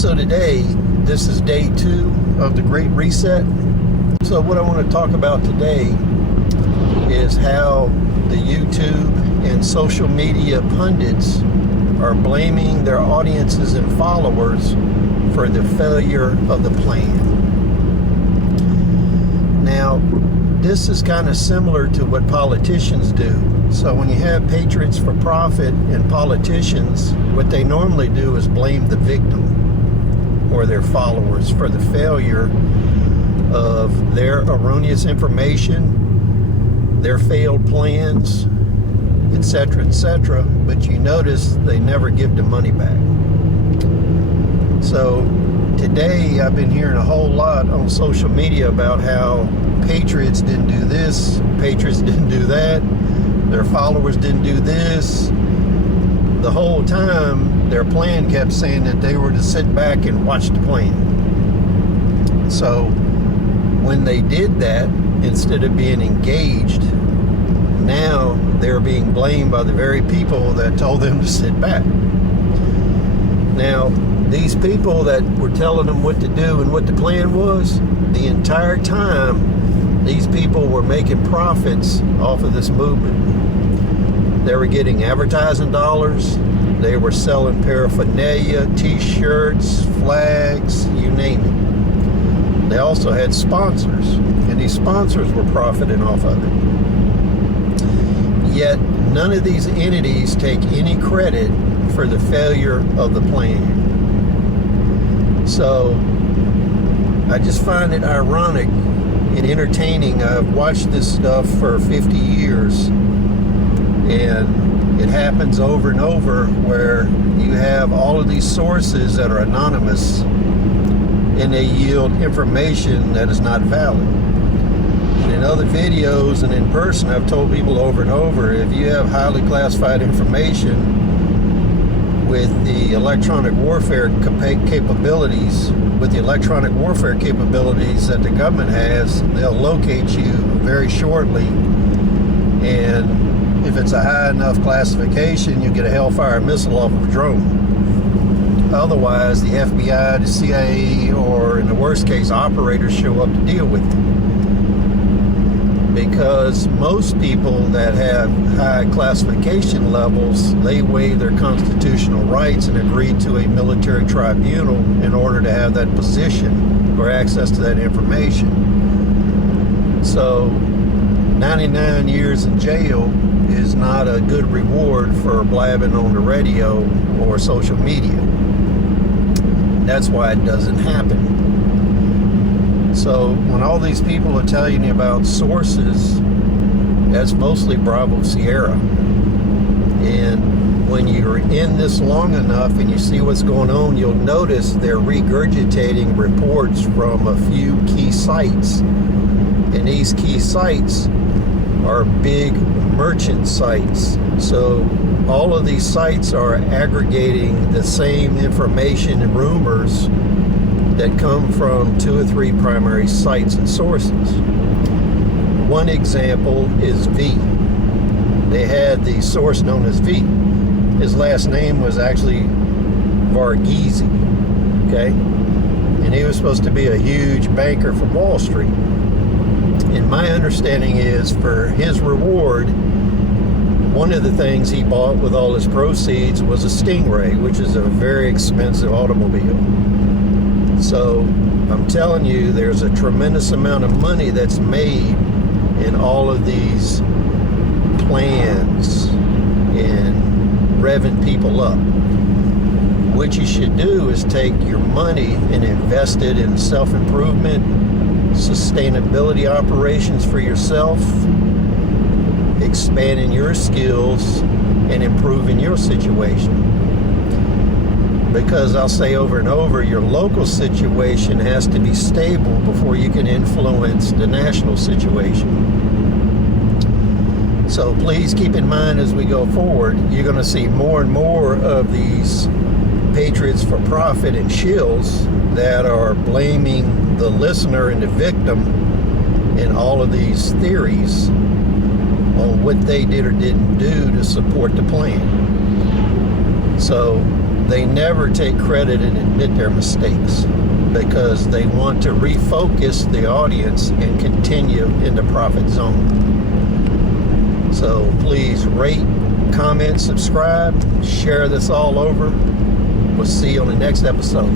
So today, this is day 2 of the Great Reset. So what I want to talk about today is how the YouTube and social media pundits are blaming their audiences and followers for the failure of the plan. Now, this is kind of similar to what politicians do. So when you have Patriots for profit and politicians, what they normally do is blame the victim or their followers for the failure of their erroneous information, their failed plans, etc., etc. But you notice they never give the money back. So today I've been hearing a whole lot on social media about how Patriots didn't do this, Patriots didn't do that, their followers didn't do this. The whole time their plan kept saying that they were to sit back and watch the plan. So when they did that, instead of being engaged, now they're being blamed by the very people that told them to sit back. Now, these people that were telling them what to do and what the plan was, the entire time, these people were making profits off of this movement. They were getting advertising dollars. They were selling paraphernalia, t-shirts, flags, you name it. They also had sponsors, and these sponsors were profiting off of it. Yet, none of these entities take any credit for the failure of the plan. So, I just find it ironic and entertaining. I've watched this stuff for 50 years, and it happens over and over where you have all of these sources that are anonymous and they yield information that is not valid. And in other videos and in person, I've told people over and over, if you have highly classified information with the electronic warfare capabilities, that the government has, they'll locate you very shortly. And if it's a high enough classification, you get a Hellfire missile off of a drone. Otherwise, the FBI, the CIA, or in the worst case, operators show up to deal with you. Because most people that have high classification levels, they waive their constitutional rights and agree to a military tribunal in order to have that position or access to that information. So 99 years in jail is not a good reward for blabbing on the radio or social media. That's why it doesn't happen. So when all these people are telling you about sources, that's mostly Bravo Sierra. And when you're in this long enough and you see what's going on, you'll notice they're regurgitating reports from a few key sites. And these key sites are big merchant sites. So all of these sites are aggregating the same information and rumors that come from 2 or 3 primary sites and sources. One example is V. They had the source known as V. His last name was actually Varghese, okay? And he was supposed to be a huge banker from Wall Street. And my understanding is, for his reward, one of the things he bought with all his proceeds was a Stingray, which is a very expensive automobile. So I'm telling you, there's a tremendous amount of money that's made in all of these plans and revving people up. What you should do is take your money and invest it in self-improvement, sustainability operations for yourself, expanding your skills and improving your situation. Because I'll say over and over, your local situation has to be stable before you can influence the national situation. So please keep in mind as we go forward, you're going to see more and more of these Patriots for profit and shills that are blaming the listener and the victim in all of these theories on what they did or didn't do to support the plan. So they never take credit and admit their mistakes because they want to refocus the audience and continue in the profit zone. So please rate, comment, subscribe, share this all over. We'll see you on the next episode.